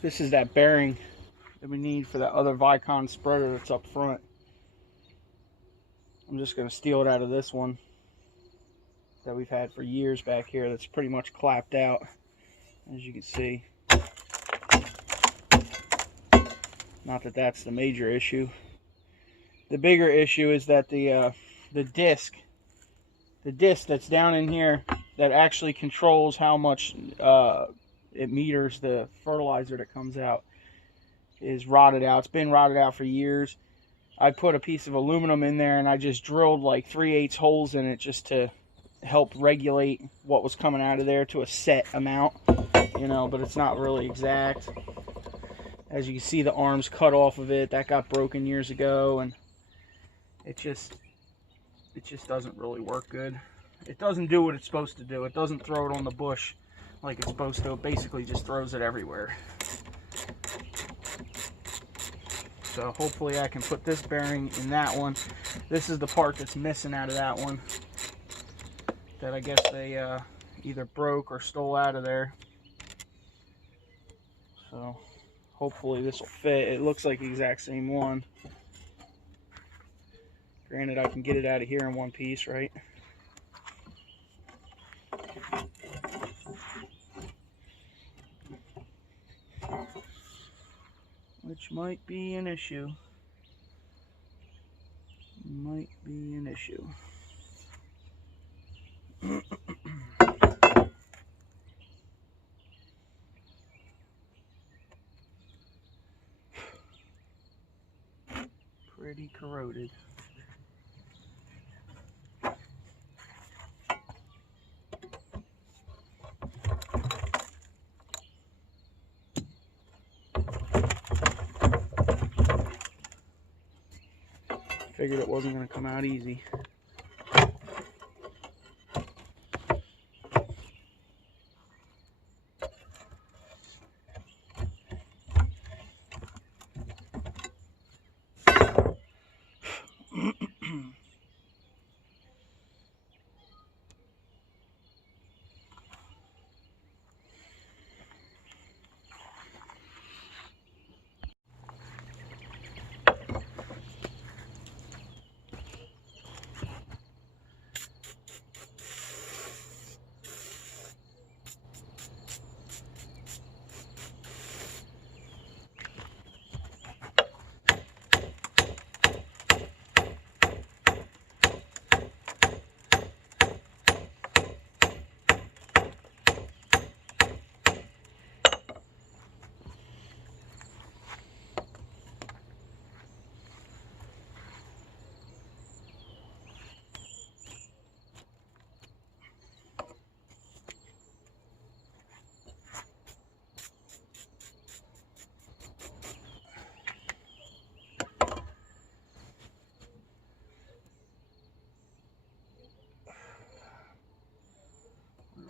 This is that bearing that we need for that other Vicon spreader that's up front. I'm just going to steal it out of this one that we've had for years back here that's pretty much clapped out, as you can see. Not that that's the major issue. The bigger issue is that the disc that's down in here that actually controls how much it meters the fertilizer that comes out is rotted out. It's been rotted out for years. I put a piece of aluminum in there and I just drilled like 3/8 holes in it just to help regulate what was coming out of there to a set amount, you know, but it's not really exact. As you can see, the arms cut off of it. That got broken years ago, and it just doesn't really work good. It doesn't do what it's supposed to do. It doesn't throw it on the bush like it's supposed to. It basically just throws it everywhere. So hopefully I can put this bearing in that one. This is the part that's missing out of that one that I guess they either broke or stole out of there. So hopefully this will fit. It looks like the exact same one. Granted, I can get it out of here in one piece, right? Which might be an issue. Might be an issue. Pretty corroded. Figured it wasn't going to come out easy.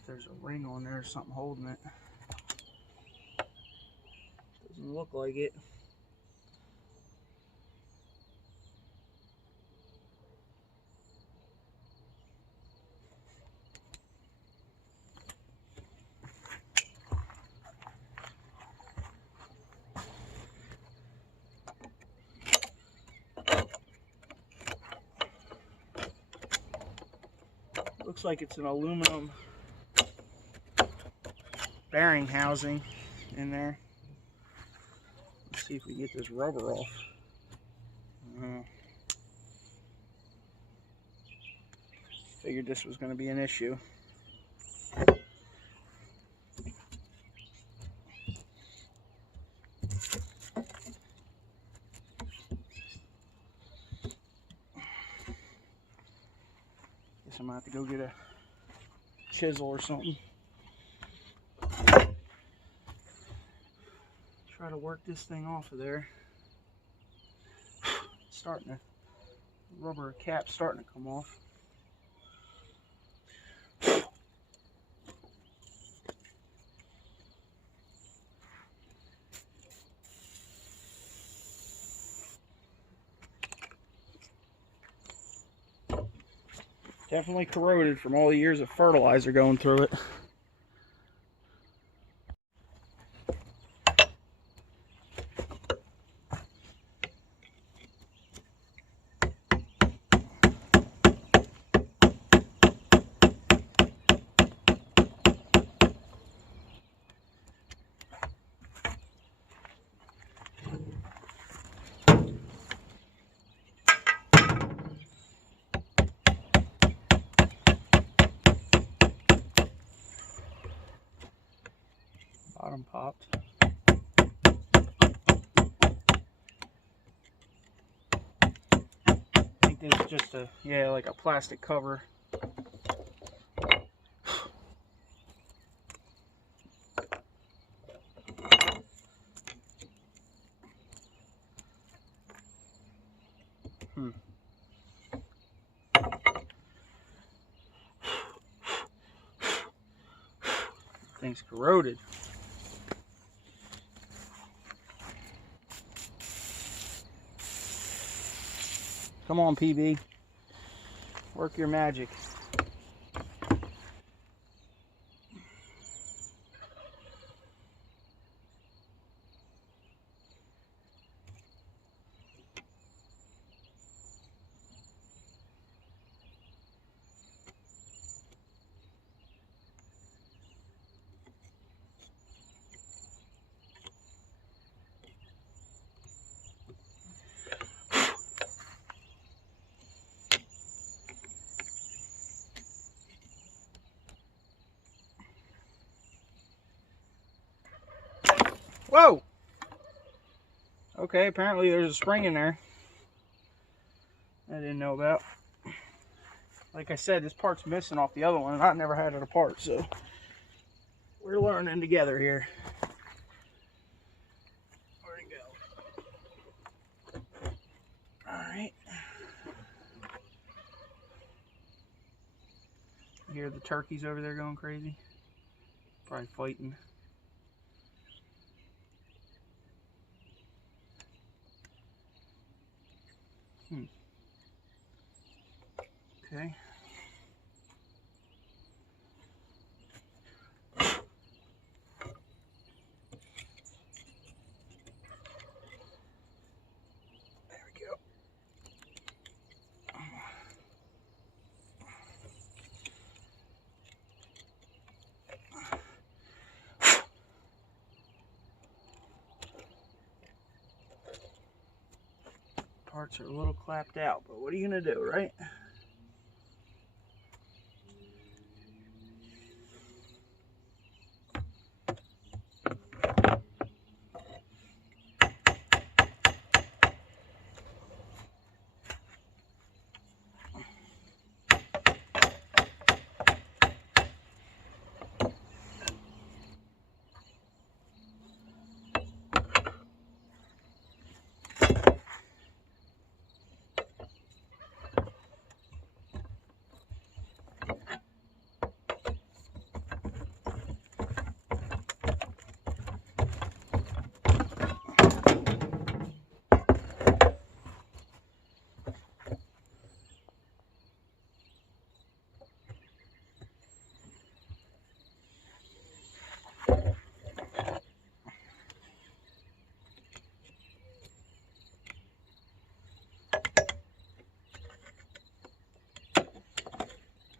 There's a ring on there or something holding it. Doesn't look like it. Looks like it's an aluminum bearing housing in there. Let's see if we can get this rubber off. Figured this was going to be an issue. Guess I'm going to have to go get a chisel or something. Try to work this thing off of there. Starting to, rubber cap starting to come off. Definitely corroded from all the years of fertilizer going through it. popped. I think this is just a, yeah, like a plastic cover. Thing's corroded. Come on, PB. Work your magic. Whoa! Okay, apparently there's a spring in there I didn't know about. Like I said, this part's missing off the other one, and I've never had it apart, so we're learning together here. Where'd it go? Alright. You hear the turkeys over there going crazy? Probably fighting. Okay. There we go. Parts are a little clapped out, but what are you gonna do, right?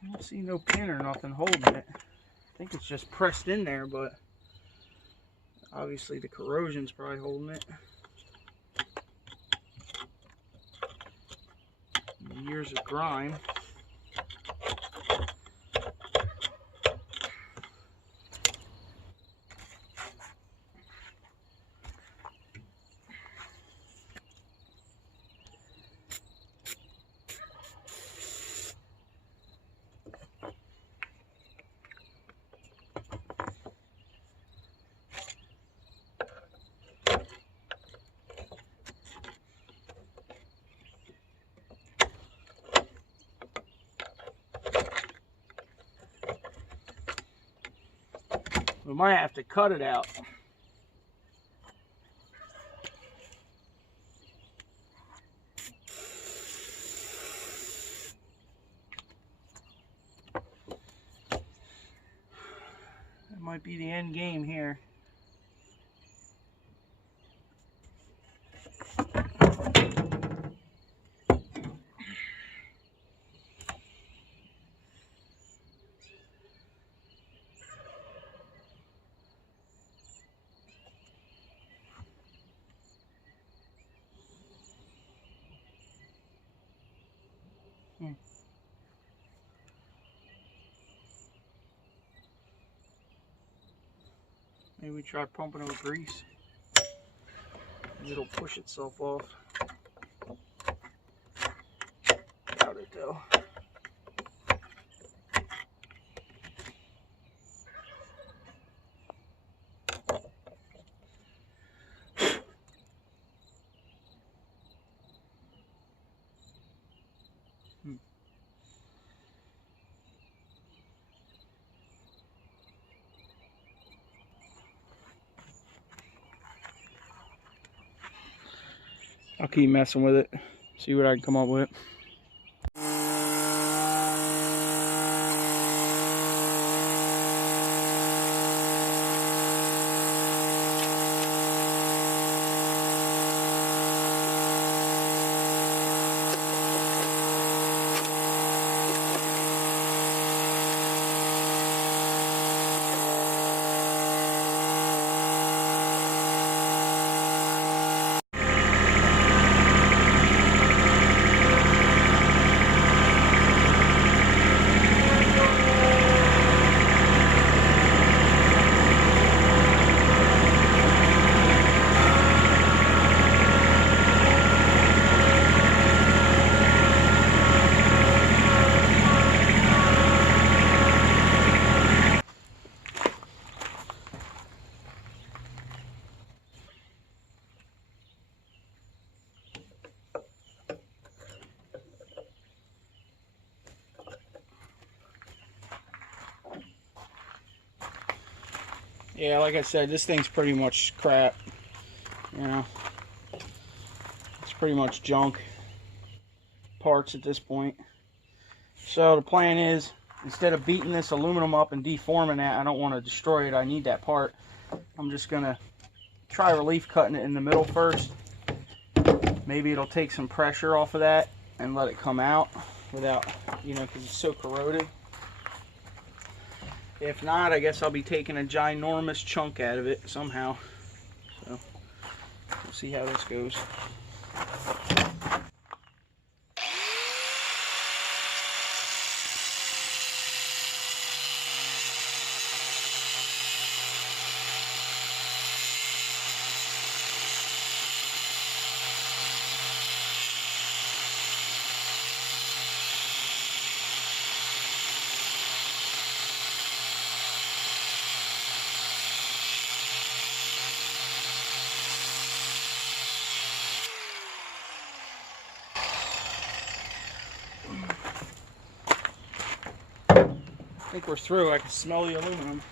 I don't see no pin or nothing holding it. I think it's just pressed in there, but obviously the corrosion's probably holding it. Years of grime. We might have to cut it out. That might be the end game here. Maybe we try pumping it with grease. Maybe it'll push itself off. Doubt it though. I'll keep messing with it, see what I can come up with. Yeah, like I said, this thing's pretty much crap. You know, it's pretty much junk parts at this point. So the plan is, instead of beating this aluminum up and deforming that, I don't want to destroy it, I need that part. I'm just going to try relief cutting it in the middle first. Maybe it'll take some pressure off of that and let it come out without, you know, because it's so corroded. If not, I guess I'll be taking a ginormous chunk out of it somehow. So, we'll see how this goes. I think we're through. I can smell the aluminum.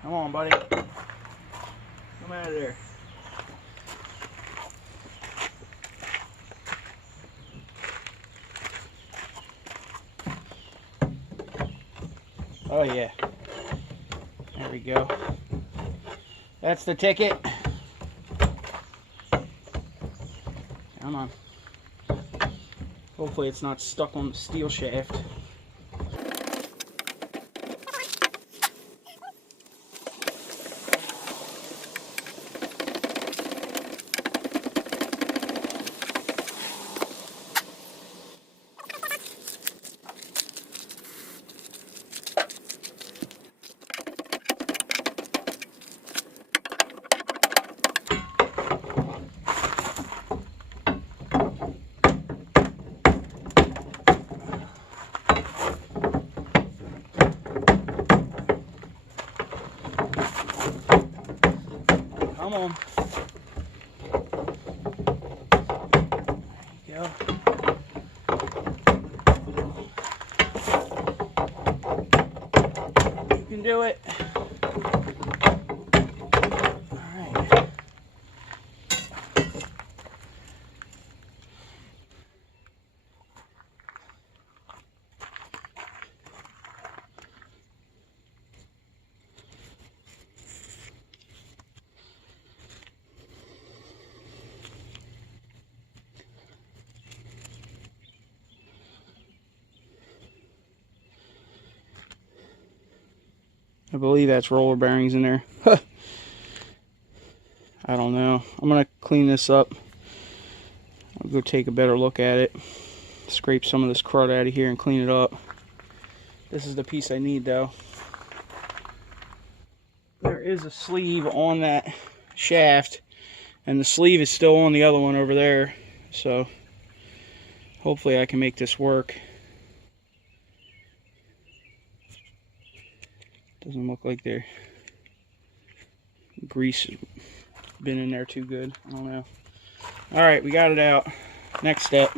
Come on, buddy. Come out of there. Oh yeah. There we go. That's the ticket. Come on. Hopefully it's not stuck on the steel shaft. Come on. There you go. You can do it. All right. I believe that's roller bearings in there. I don't know. I'm going to clean this up. I'll go take a better look at it. Scrape some of this crud out of here and clean it up. This is the piece I need though. There is a sleeve on that shaft, and the sleeve is still on the other one over there, so hopefully I can make this work. Doesn't look like their grease has been in there too good. I don't know. Alright, we got it out. Next step.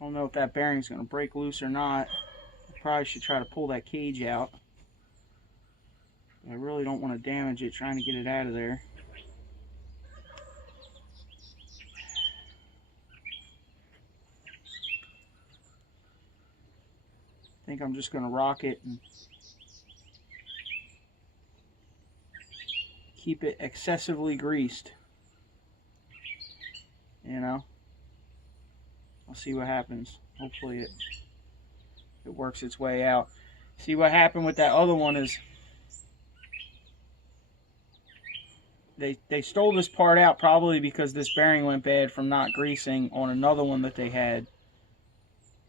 I don't know if that bearing's going to break loose or not. I probably should try to pull that cage out. I really don't want to damage it trying to get it out of there. I think I'm just going to rock it and keep it excessively greased. You know, I'll see what happens. Hopefully it works its way out. See, what happened with that other one is they stole this part out probably because this bearing went bad from not greasing on another one that they had.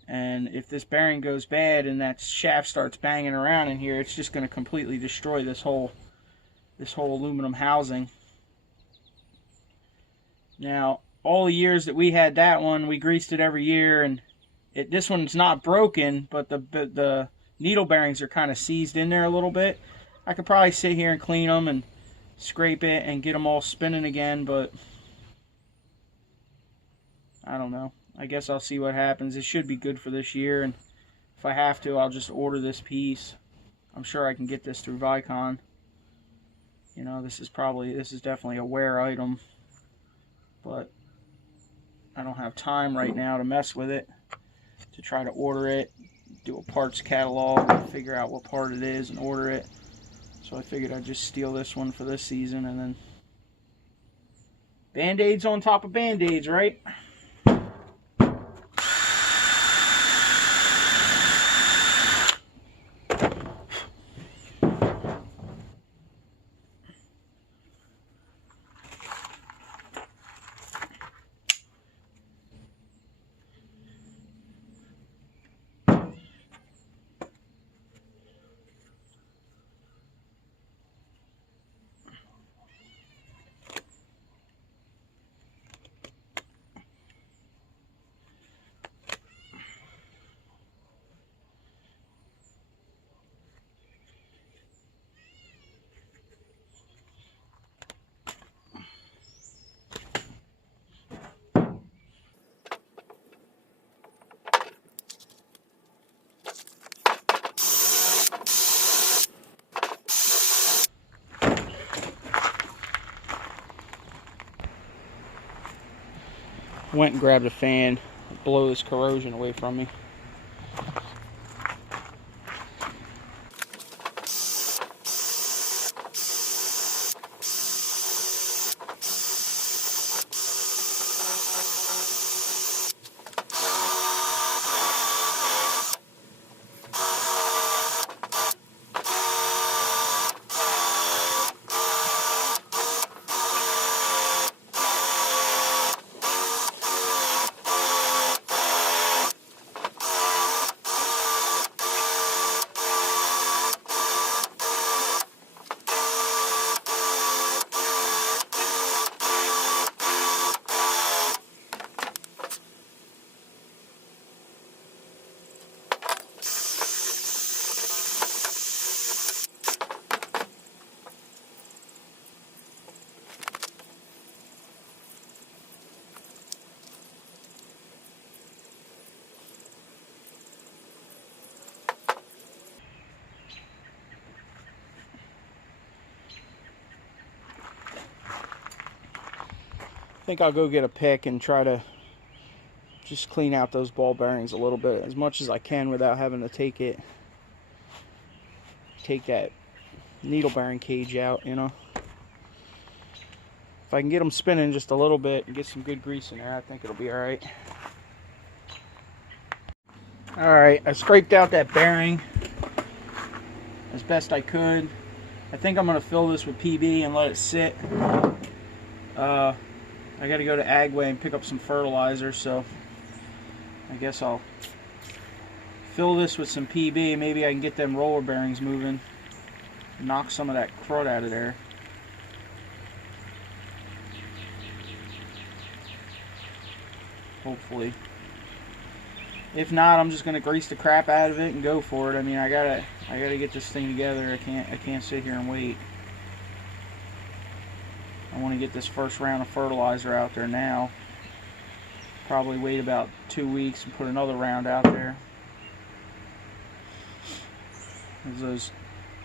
And if this bearing goes bad and that shaft starts banging around in here, it's just going to completely destroy this whole aluminum housing. Now, all the years that we had that one, we greased it every year, and this one's not broken, but the needle bearings are kind of seized in there a little bit. I could probably sit here and clean them and scrape it and get them all spinning again, but I don't know. I guess I'll see what happens. It should be good for this year, and if I have to, I'll just order this piece. I'm sure I can get this through Vicon. You know, this is definitely a wear item, but I don't have time right now to mess with it, to try to order it, do a parts catalog, figure out what part it is and order it. So I figured I'd just steal this one for this season, and then Band-Aids on top of Band-Aids, right? Went and grabbed a fan to blow this corrosion away from me. think I'll go get a pick and try to just clean out those ball bearings a little bit, as much as I can, without having to take that needle bearing cage out, you know. If I can get them spinning just a little bit and get some good grease in there, I think it'll be alright. Alright, I scraped out that bearing as best I could. I think I'm going to fill this with PB and let it sit. I got to go to Agway and pick up some fertilizer, so I guess I'll fill this with some PB. Maybe I can get them roller bearings moving, knock some of that crud out of there. Hopefully. If not, I'm just gonna grease the crap out of it and go for it. I mean, I gotta get this thing together. I can't sit here and wait. I want to get this first round of fertilizer out there now. Probably wait about 2 weeks and put another round out there.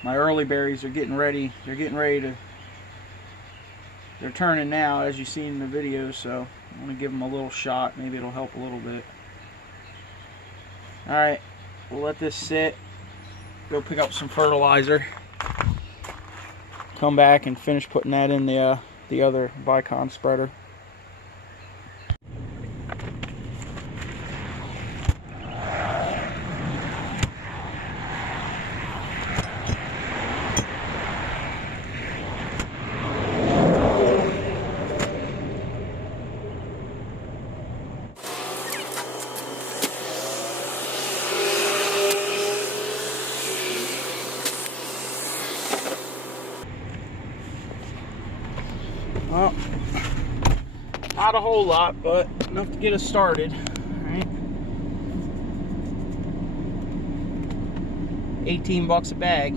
My early berries are getting ready. They're turning now, as you see in the video, so I want to give them a little shot. Maybe it'll help a little bit. Alright, we'll let this sit. Go pick up some fertilizer. Come back and finish putting that in the other Vicon spreader. Well, not a whole lot, but enough to get us started. All right. 18 bucks a bag.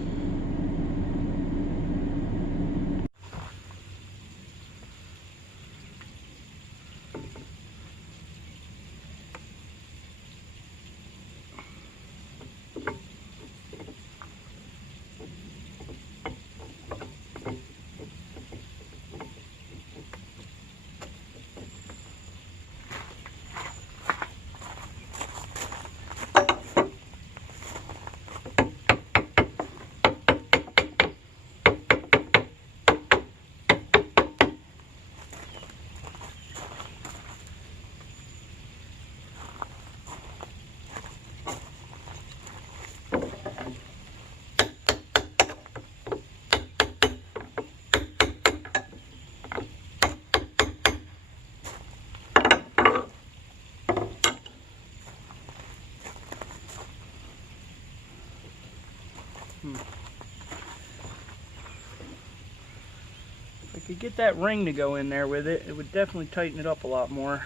If I could get that ring to go in there with it, it would definitely tighten it up a lot more.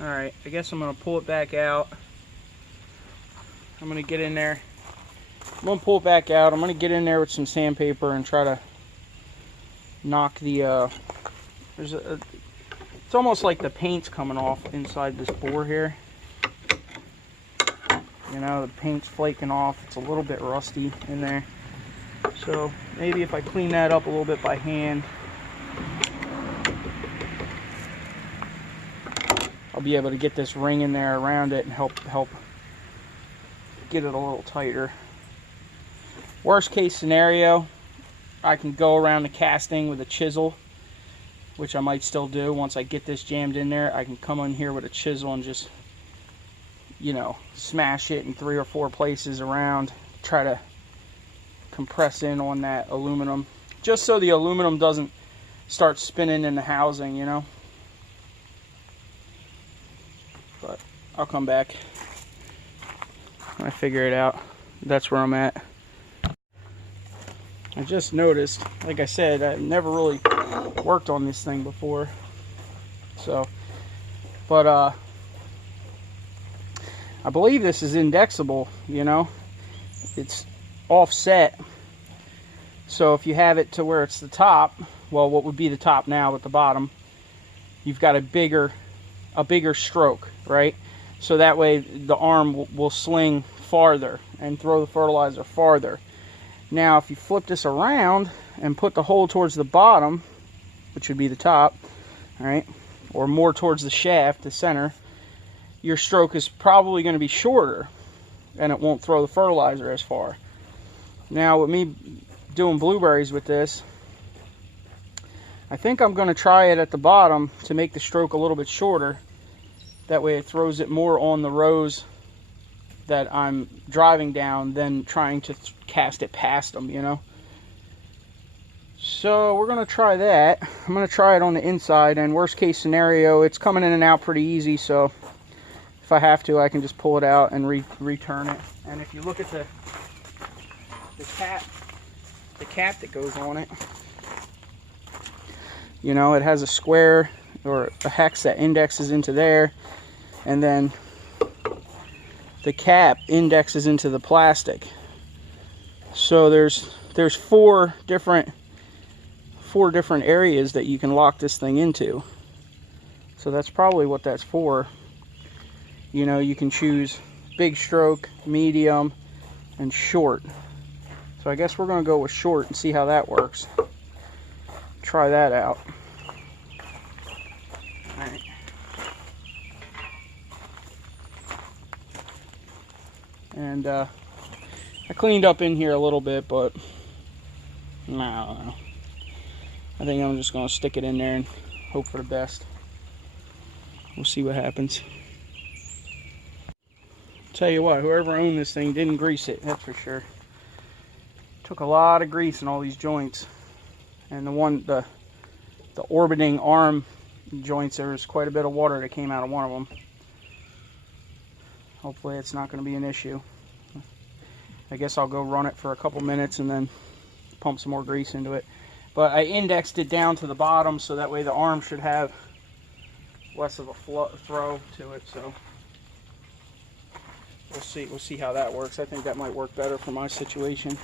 Alright, I guess I'm going to pull it back out. I'm going to get in there. I'm going to pull it back out. I'm going to get in there with some sandpaper and try to knock the... it's almost like the paint's coming off inside this bore here. You know, the paint's flaking off. It's a little bit rusty in there. So maybe if I clean that up a little bit by hand, I'll be able to get this ring in there around it and help get it a little tighter. Worst case scenario, I can go around the casting with a chisel, which I might still do. Once I get this jammed in there, I can come in here with a chisel and just, you know, smash it in 3 or 4 places around, try to compress in on that aluminum, just so the aluminum doesn't start spinning in the housing, you know. But I'll come back when I figure it out. That's where I'm at. I just noticed, like I said, I've never really worked on this thing before, so, but I believe this is indexable, you know. It's offset, so if you have it to where it's the top, well, what would be the top now with the bottom, you've got a bigger stroke, right? So that way the arm will sling farther and throw the fertilizer farther. Now if you flip this around and put the hole towards the bottom, which would be the top, all right, or more towards the shaft, the center, your stroke is probably going to be shorter and it won't throw the fertilizer as far. Now with me doing blueberries with this, I think I'm going to try it at the bottom to make the stroke a little bit shorter. That way it throws it more on the rows that I'm driving down than trying to cast it past them, you know. So we're going to try that. I'm going to try it on the inside, and worst case scenario, it's coming in and out pretty easy, so if I have to, I can just pull it out and return it. And if you look at the cap that goes on it, you know, it has a square or a hex that indexes into there, and then the cap indexes into the plastic. So there's four different areas that you can lock this thing into. So that's probably what that's for. You know, you can choose big stroke, medium, and short. So I guess we're going to go with short and see how that works. Try that out. All right. And I cleaned up in here a little bit, but I don't know. I think I'm just going to stick it in there and hope for the best. We'll see what happens. Tell you what, whoever owned this thing didn't grease it, that's for sure. Took a lot of grease in all these joints. And the orbiting arm joints, there was quite a bit of water that came out of one of them. Hopefully it's not going to be an issue. I guess I'll go run it for a couple minutes and then pump some more grease into it. But I indexed it down to the bottom so that way the arm should have less of a throw to it. So we'll see how that works. I think that might work better for my situation.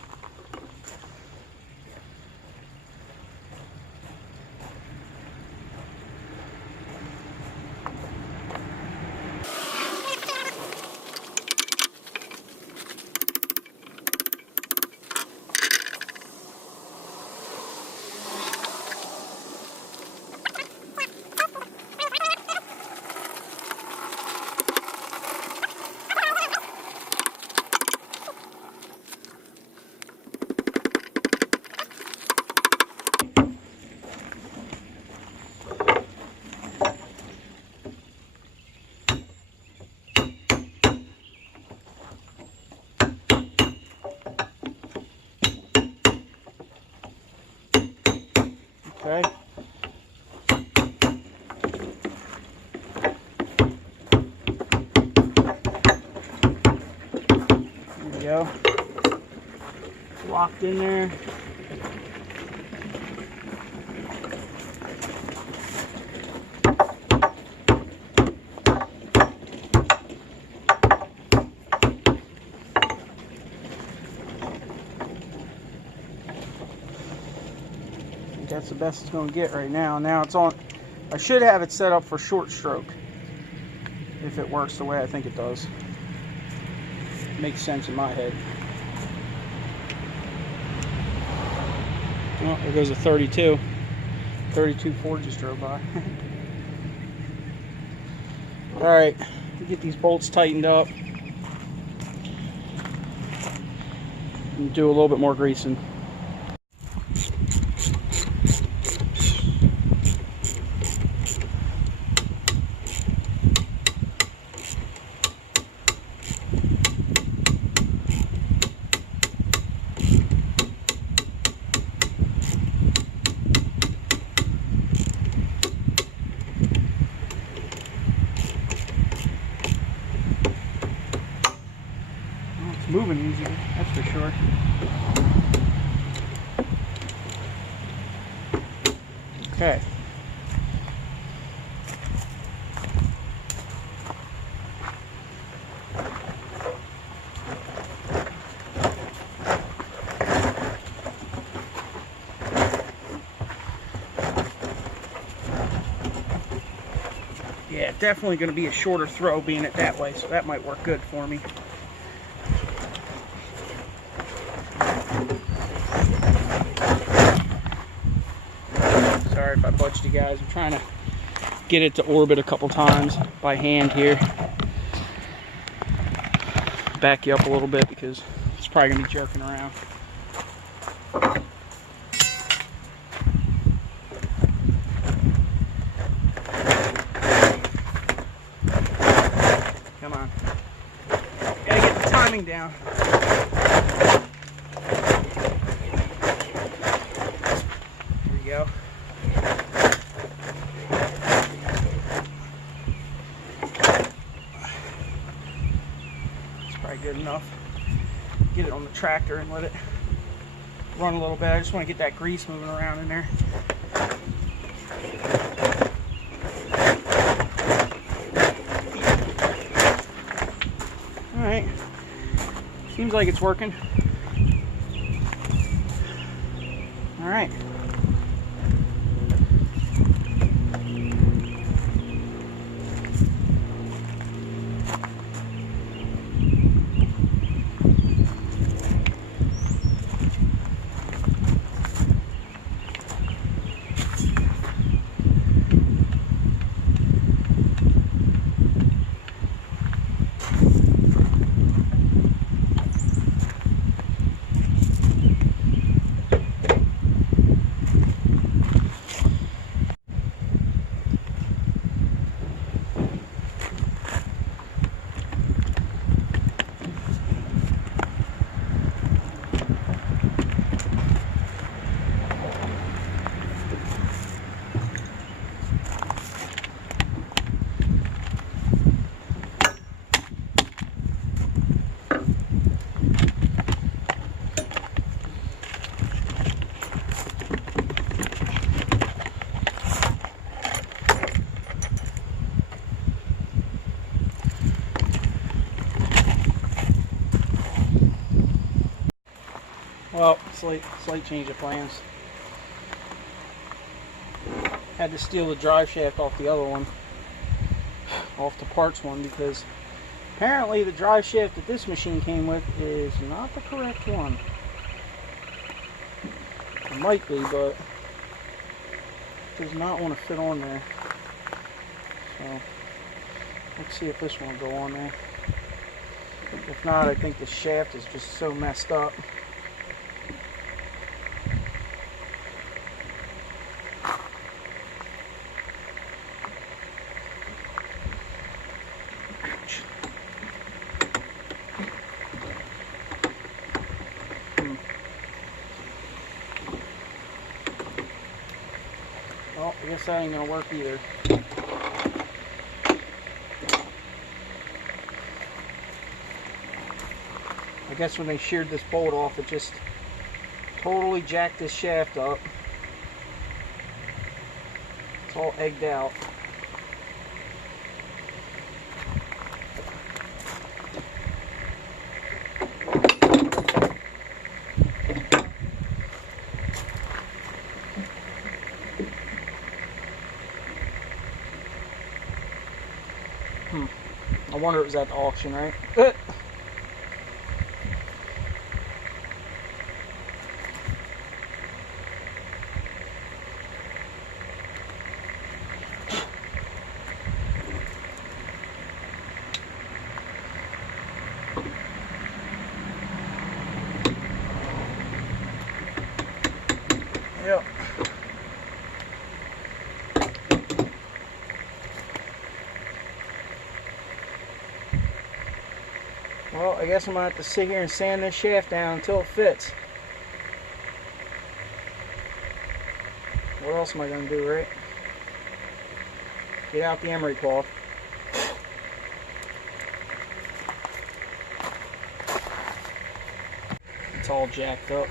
Okay. There we go. Locked in there. That's the best it's going to get right now. Now it's on. I should have it set up for short stroke if it works the way I think it does. Makes sense in my head. Well, there goes a 32. 32 Ford just drove by. Alright, get these bolts tightened up and do a little bit more greasing. Moving easier, that's for sure. Okay. Yeah, definitely going to be a shorter throw being it that way, so that might work good for me. Sorry if I budge the guys. I'm trying to get it to orbit a couple times by hand here. Back you up a little bit because it's probably going to be jerking around. Come on. Gotta get the timing down. There we go. Good enough. Get it on the tractor and let it run a little bit. I just want to get that grease moving around in there. Alright. Seems like it's working. Alright. Well, slight change of plans. Had to steal the drive shaft off the other one, off the parts one, because apparently the drive shaft that this machine came with is not the correct one. It might be, but it does not want to fit on there. So let's see if this one will go on there. If not, I think the shaft is just so messed up. Well, I guess that ain't gonna work either. I guess when they sheared this bolt off, it just totally jacked this shaft up. It's all egged out. I wonder it was at the auction, right? Yep. Well, I guess I'm going to have to sit here and sand this shaft down until it fits. What else am I going to do, right? Get out the emery cloth. It's all jacked up.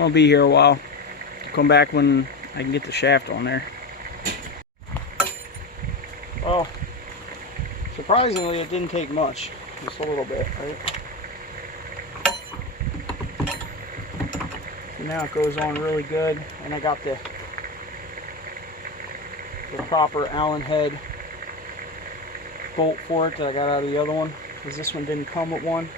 gonna be here a while. I'll come back when I can get the shaft on there. Well, surprisingly, it didn't take much. Just a little bit, right? So now it goes on really good, and I got the proper Allen head bolt for it that I got out of the other one, because this one didn't come with one.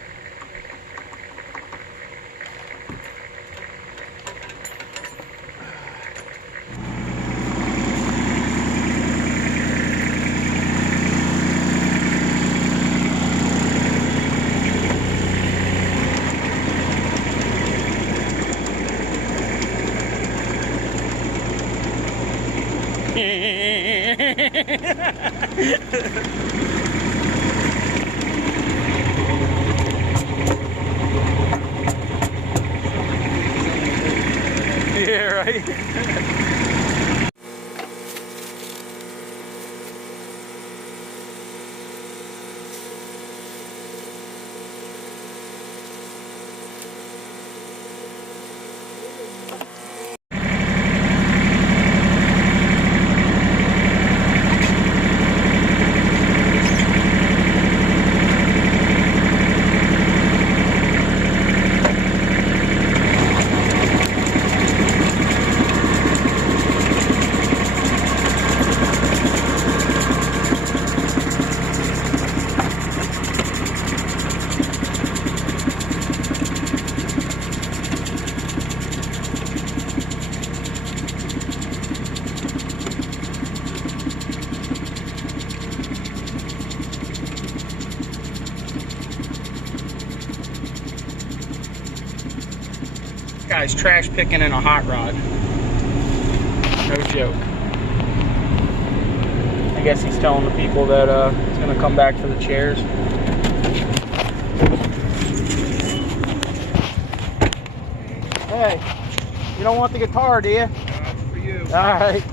Yeah, right. Guy's trash picking in a hot rod. No joke. I guess he's telling the people that he's gonna come back for the chairs. Hey, you don't want the guitar, do you? For you. Alright.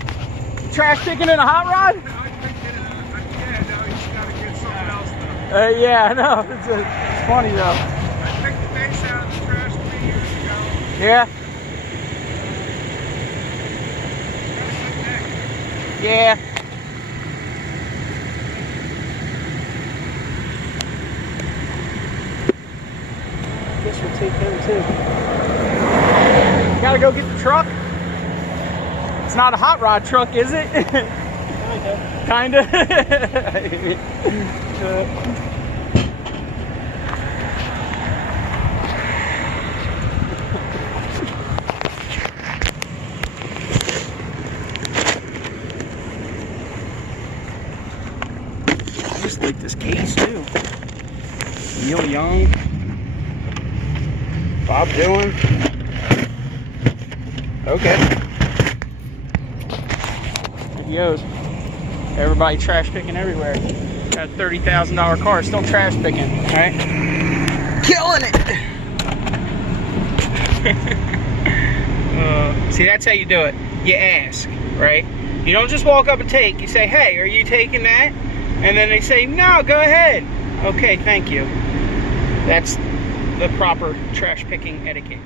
Trash picking in a hot rod? Yeah, no, you just gotta get something else though. Yeah, I know. It's funny though. I picked the base out of the trash 3 years ago. Yeah? Yeah. Guess we'll take them too. Gotta go get the truck. It's not a hot rod truck, is it? Kinda. I just like this case too. Neil Young, Bob Dylan. Okay. There he goes. Everybody trash picking everywhere. Got a $30,000 car, still trash picking, right? Killing it. See, that's how you do it. You ask, right? You don't just walk up and take. You say, hey, are you taking that? And then they say, no, go ahead. Okay, thank you. That's the proper trash picking etiquette.